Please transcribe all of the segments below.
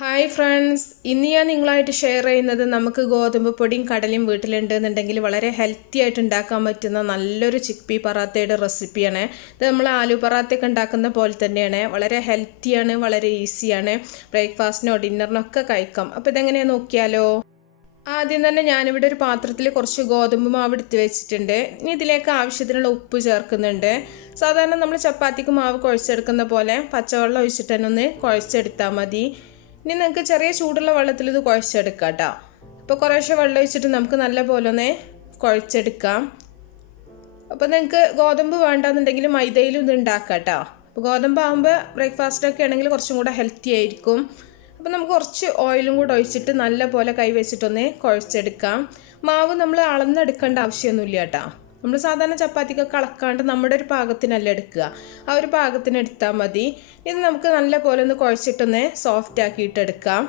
Hi friends, ഇന്ന് ഞാൻ നിങ്ങളായിട്ട് ഷെയർ ചെയ്യുന്നത് നമുക്ക് ഗോതമ്പ് പൊടിയും കടലയും വീട്ടിലുണ്ടെന്നുണ്ടെങ്കിൽ വളരെ ഹെൽത്തി ആയിട്ട് ഉണ്ടാക്കാൻ പറ്റുന്ന നല്ലൊരു ചിക്പി പറാത്തയുടെ റെസിപ്പിയാണ്. ഇത് നമ്മൾ ആലു പറാത്തയൊക്കെ ഉണ്ടാക്കുന്ന പോലെ തന്നെയാണ്. വളരെ ഹെൽത്തിയാണ്, വളരെ ഈസിയാണ്. ബ്രേക്ക്ഫാസ്റ്റിനോ ഡിന്നറിനോ ഒക്കെ കഴിക്കാം. അപ്പോൾ ഇതെങ്ങനെയാണ് നോക്കിയാലോ. ആദ്യം തന്നെ ഞാനിവിടെ ഒരു പാത്രത്തിൽ കുറച്ച് ഗോതമ്പ് മാവ് എടുത്ത് വെച്ചിട്ടുണ്ട്. ഇനി ഇതിലേക്ക് ആവശ്യത്തിനുള്ള ഉപ്പ് ചേർക്കുന്നുണ്ട്. സാധാരണ നമ്മൾ ചപ്പാത്തിക്ക് മാവ് കുഴച്ചെടുക്കുന്ന പോലെ പച്ചവെള്ളം ഒഴിച്ചിട്ട് തന്നെ ഒന്ന് കുഴച്ചെടുത്താൽ മതി. ഇനി നിങ്ങൾക്ക് ചെറിയ ചൂടുള്ള വെള്ളത്തിൽ ഇത് കുഴച്ചെടുക്കാം കേട്ടോ. അപ്പോൾ കുറേശ്ശെ വെള്ളം ഒഴിച്ചിട്ട് നമുക്ക് നല്ല പോലെ ഒന്ന് കുഴച്ചെടുക്കാം. അപ്പോൾ നിങ്ങൾക്ക് ഗോതമ്പ് വേണ്ടെന്നുണ്ടെങ്കിൽ മൈദയിലും ഇത് ഉണ്ടാക്കാം കേട്ടോ. അപ്പോൾ ഗോതമ്പ് ആകുമ്പോൾ ബ്രേക്ക്ഫാസ്റ്റൊക്കെ ആണെങ്കിൽ കുറച്ചും കൂടെ ഹെൽത്തി ആയിരിക്കും. അപ്പോൾ നമുക്ക് കുറച്ച് ഓയിലും കൂടെ ഒഴിച്ചിട്ട് നല്ല പോലെ കൈ വെച്ചിട്ടൊന്ന് കുഴച്ചെടുക്കാം. മാവ് നമ്മൾ അളന്നെടുക്കേണ്ട ആവശ്യമൊന്നുമില്ല കേട്ടോ. നമ്മൾ സാധാരണ ചപ്പാത്തിക്കൊക്കെ അളക്കാണ്ട് നമ്മുടെ ഒരു പാകത്തിനല്ല എടുക്കുക, ആ ഒരു പാകത്തിന് എടുത്താൽ മതി. ഇത് നമുക്ക് നല്ല പോലെ ഒന്ന് കുഴച്ചിട്ടൊന്ന് സോഫ്റ്റ് ആക്കിയിട്ടെടുക്കാം.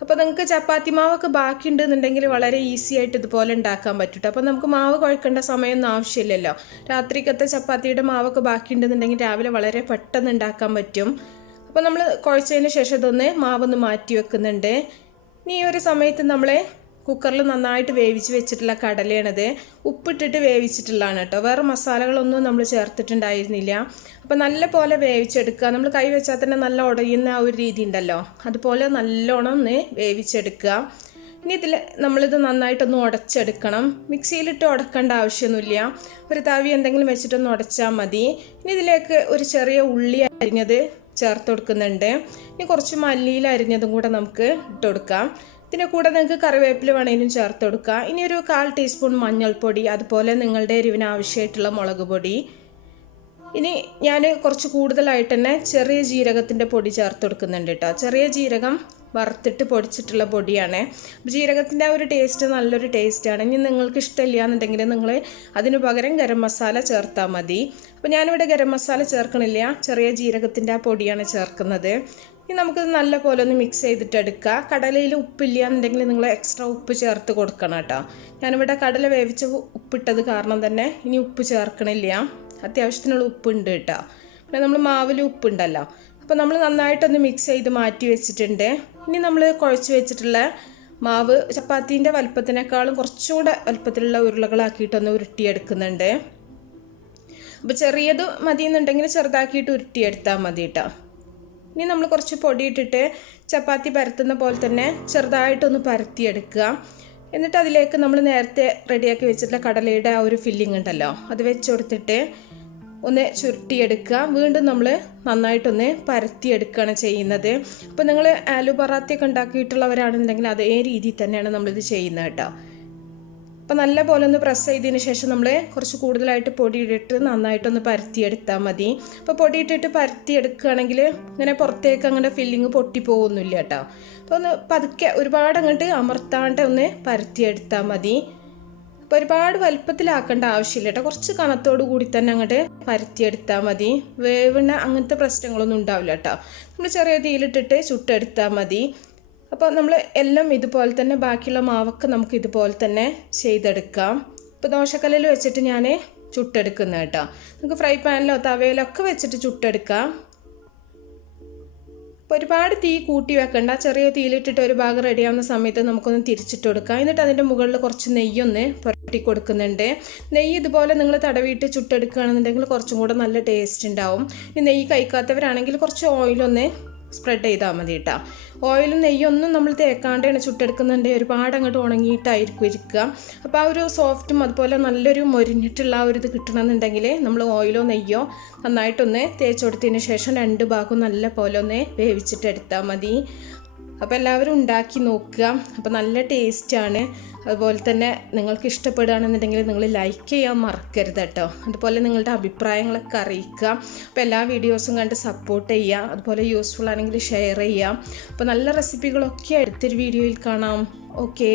അപ്പോൾ നിങ്ങൾക്ക് ചപ്പാത്തി മാവൊക്കെ ബാക്കി ഉണ്ടെന്നുണ്ടെങ്കിൽ വളരെ ഈസി ആയിട്ട് ഇതുപോലെ ഉണ്ടാക്കാൻ പറ്റും. അപ്പോൾ നമുക്ക് മാവ് കുഴക്കേണ്ട സമയമൊന്നും ആവശ്യമില്ലല്ലോ. രാത്രിക്കത്തെ ചപ്പാത്തിയുടെ മാവൊക്കെ ബാക്കി ഉണ്ടെന്നുണ്ടെങ്കിൽ രാവിലെ വളരെ പെട്ടെന്ന് ഉണ്ടാക്കാൻ പറ്റും. അപ്പോൾ നമ്മൾ കുഴച്ചതിന് ശേഷം ഇതൊന്ന് മാവൊന്ന് മാറ്റി വെക്കുന്നുണ്ട്. ഇനി ഈ ഒരു സമയത്ത് നമ്മൾ കുക്കറിൽ നന്നായിട്ട് വേവിച്ച് വെച്ചിട്ടുള്ള കടലയാണത്. ഉപ്പിട്ടിട്ട് വേവിച്ചിട്ടുള്ളതാണ് കേട്ടോ. വേറെ മസാലകളൊന്നും നമ്മൾ ചേർത്തിട്ടുണ്ടായിരുന്നില്ല. അപ്പോൾ നല്ല പോലെ വേവിച്ചെടുക്കുക. നമ്മൾ കൈ വെച്ചാൽ തന്നെ നല്ല ഉടയുന്ന ആ ഒരു രീതി ഉണ്ടല്ലോ, അതുപോലെ നല്ലോണം ഒന്ന് വേവിച്ചെടുക്കുക. ഇനി ഇതിൽ നമ്മളിത് നന്നായിട്ടൊന്ന് ഉടച്ചെടുക്കണം. മിക്സിയിലിട്ട് ഉടക്കേണ്ട ആവശ്യമൊന്നുമില്ല. ഒരു തവി എന്തെങ്കിലും വെച്ചിട്ടൊന്ന് ഉടച്ചാൽ മതി. ഇനി ഇതിലേക്ക് ഒരു ചെറിയ ഉള്ളി അരിഞ്ഞത് ചേർത്ത് കൊടുക്കുന്നുണ്ട്. ഇനി കുറച്ച് മല്ലിയില അരിഞ്ഞതും കൂടെ നമുക്ക് ഇട്ട് കൊടുക്കാം. ഇതിൻ്റെ കൂടെ നിങ്ങൾക്ക് കറിവേപ്പില വേണമെങ്കിലും ചേർത്ത് കൊടുക്കുക. ഇനി ഒരു 1/4 ടീസ്പൂൺ മഞ്ഞൾപ്പൊടി, അതുപോലെ നിങ്ങളുടെ എരിവിന് ആവശ്യമായിട്ടുള്ള മുളക് പൊടി. ഇനി ഞാൻ കുറച്ച് കൂടുതലായിട്ട് തന്നെ ചെറിയ ജീരകത്തിൻ്റെ പൊടി ചേർത്ത് കൊടുക്കുന്നുണ്ട് കേട്ടോ. ചെറിയ ജീരകം വറുത്തിട്ട് പൊടിച്ചിട്ടുള്ള പൊടിയാണ്. ജീരകത്തിൻ്റെ ആ ഒരു ടേസ്റ്റ് നല്ലൊരു ടേസ്റ്റാണ്. ഇനി നിങ്ങൾക്ക് ഇഷ്ടമില്ല എന്നുണ്ടെങ്കിൽ നിങ്ങൾ അതിന് പകരം ഗരം മസാല ചേർത്താൽ മതി. അപ്പോൾ ഞാനിവിടെ ഗരം മസാല ചേർക്കണില്ല, ചെറിയ ജീരകത്തിൻ്റെ ആ പൊടിയാണ് ചേർക്കുന്നത്. ഇനി നമുക്കിത് നല്ല പോലെ ഒന്ന് മിക്സ് ചെയ്തിട്ട് എടുക്കുക. കടലയിൽ ഉപ്പില്ല എന്നുണ്ടെങ്കിൽ നിങ്ങൾ എക്സ്ട്രാ ഉപ്പ് ചേർത്ത് കൊടുക്കണം കേട്ടോ. ഞാനിവിടെ കടല വേവിച്ച് ഉപ്പിട്ടത് കാരണം തന്നെ ഇനി ഉപ്പ് ചേർക്കണില്ല. അത്യാവശ്യത്തിനുള്ള ഉപ്പുണ്ട് കേട്ടോ. പിന്നെ നമ്മൾ മാവിൽ ഉപ്പുണ്ടല്ലോ. അപ്പോൾ നമ്മൾ നന്നായിട്ടൊന്ന് മിക്സ് ചെയ്ത് മാറ്റി വെച്ചിട്ടുണ്ട്. ഇനി നമ്മൾ കുഴച്ച് വെച്ചിട്ടുള്ള മാവ് ചപ്പാത്തീൻ്റെ വലുപ്പത്തിനേക്കാളും കുറച്ചുകൂടെ വലുപ്പത്തിലുള്ള ഉരുളകളാക്കിയിട്ടൊന്ന് ഉരുട്ടിയെടുക്കുന്നുണ്ട്. അപ്പോൾ ചെറിയത് മതി എന്നുണ്ടെങ്കിൽ ചെറുതാക്കിയിട്ട് ഉരുട്ടിയെടുത്താൽ മതി കേട്ടോ. ഇനി നമ്മൾ കുറച്ച് പൊടിയിട്ടിട്ട് ചപ്പാത്തി പരത്തുന്ന പോലെ തന്നെ ചെറുതായിട്ടൊന്ന് പരത്തിയെടുക്കുക. എന്നിട്ട് അതിലേക്ക് നമ്മൾ നേരത്തെ റെഡിയാക്കി വെച്ചിട്ടുള്ള കടലയുടെ ആ ഒരു ഫില്ലിംഗ് ഉണ്ടല്ലോ, അത് വെച്ച് കൊടുത്തിട്ട് ഒന്ന് ചുരുട്ടിയെടുക്കുക. വീണ്ടും നമ്മൾ നന്നായിട്ടൊന്ന് പരത്തിയെടുക്കുകയാണ് ചെയ്യുന്നത്. അപ്പോൾ നിങ്ങൾ ആലു പറാത്തയൊക്കെ ഉണ്ടാക്കിയിട്ടുള്ളവരാണെന്നുണ്ടെങ്കിൽ അതേ രീതിയിൽ തന്നെയാണ് നമ്മളിത് ചെയ്യുന്നത് കേട്ടോ. അപ്പോൾ നല്ല പോലെ ഒന്ന് പ്രസ് ചെയ്തതിന് ശേഷം നമ്മൾ കുറച്ച് കൂടുതലായിട്ട് പൊടിയിട്ടിട്ട് നന്നായിട്ടൊന്ന് പരത്തിയെടുത്താൽ മതി. അപ്പോൾ പൊടിയിട്ടിട്ട് പരത്തിയെടുക്കുകയാണെങ്കിൽ ഇങ്ങനെ പുറത്തേക്ക് അങ്ങനെ ഫില്ലിങ് പൊട്ടിപ്പോകുന്നില്ല കേട്ടോ. അപ്പോൾ ഒന്ന് പതുക്കെ ഒരുപാട് അങ്ങോട്ട് അമർത്താണ്ട് ഒന്ന് പരത്തിയെടുത്താൽ മതി. അപ്പോൾ ഒരുപാട് വലുപ്പത്തിലാക്കേണ്ട ആവശ്യമില്ല കേട്ടോ. കുറച്ച് കനത്തോടു കൂടി തന്നെ അങ്ങോട്ട് പരത്തിയെടുത്താൽ മതി. വേവുന്ന അങ്ങനത്തെ പ്രശ്നങ്ങളൊന്നും ഉണ്ടാവില്ല കേട്ടോ. നമ്മൾ ചെറിയ തീയിലിട്ടിട്ട് ചുട്ടെടുത്താൽ മതി. അപ്പോൾ നമ്മൾ എല്ലാം ഇതുപോലെ തന്നെ ബാക്കിയുള്ള മാവൊക്കെ നമുക്ക് ഇതുപോലെ തന്നെ ചെയ്തെടുക്കാം. ഇപ്പോൾ ദോശക്കല്ലിൽ വെച്ചിട്ട് ഞാൻ ചുട്ടെടുക്കുന്നത് കേട്ടോ. നമുക്ക് ഫ്രൈ പാനിലോ തവയിലോ ഒക്കെ വെച്ചിട്ട് ചുട്ടെടുക്കാം. അപ്പോൾ ഒരുപാട് തീ കൂട്ടി വെക്കണ്ട. ചെറിയ തീയിലിട്ടിട്ട് ഒരു ഭാഗം റെഡിയാവുന്ന സമയത്ത് നമുക്കൊന്ന് തിരിച്ചിട്ട് കൊടുക്കാം. എന്നിട്ട് അതിൻ്റെ മുകളിൽ കുറച്ച് നെയ്യൊന്ന് പുരട്ടി കൊടുക്കുന്നുണ്ട്. നെയ്യ് ഇതുപോലെ നിങ്ങൾ തടവിയിട്ട് ചുട്ടെടുക്കുകയാണെന്നുണ്ടെങ്കിൽ കുറച്ചും കൂടെ നല്ല ടേസ്റ്റ് ഉണ്ടാവും. ഈ നെയ്യ് കഴിക്കാത്തവരാണെങ്കിൽ കുറച്ച് ഓയിലൊന്ന് സ്പ്രെഡ് ചെയ്താൽ മതി കേട്ടോ. ഓയിലും നെയ്യൊന്നും നമ്മൾ തേക്കാണ്ടാണ് ചുട്ടെടുക്കുന്നുണ്ടെങ്കിൽ ഒരുപാട് അങ്ങോട്ട് ഉണങ്ങിയിട്ടായിരിക്കും ഇരിക്കുക. അപ്പോൾ ആ ഒരു സോഫ്റ്റും അതുപോലെ നല്ലൊരു മൊരിഞ്ഞിട്ടുള്ള ആ ഒരു ഇത് കിട്ടണമെന്നുണ്ടെങ്കിൽ നമ്മൾ ഓയിലോ നെയ്യോ നന്നായിട്ടൊന്ന് തേച്ച് കൊടുത്തതിന് ശേഷം 2 ഭാഗവും നല്ല പോലെ ഒന്ന് വേവിച്ചിട്ടെടുത്താൽ മതി. അപ്പോൾ എല്ലാവരും ഉണ്ടാക്കി നോക്കുക. അപ്പോൾ നല്ല ടേസ്റ്റാണ്. അതുപോലെ തന്നെ നിങ്ങൾക്ക് ഇഷ്ടപ്പെടുകയാണെന്നുണ്ടെങ്കിൽ നിങ്ങൾ ലൈക്ക് ചെയ്യാൻ മറക്കരുത് കേട്ടോ. അതുപോലെ നിങ്ങളുടെ അഭിപ്രായങ്ങളൊക്കെ അറിയിക്കുക. അപ്പോൾ എല്ലാ വീഡിയോസും കണ്ട് സപ്പോർട്ട് ചെയ്യുക. അതുപോലെ യൂസ്ഫുൾ ആണെങ്കിൽ ഷെയർ ചെയ്യുക. അപ്പോൾ നല്ല റെസിപ്പികളൊക്കെ അടുത്തൊരു വീഡിയോയിൽ കാണാം. ഓക്കെ.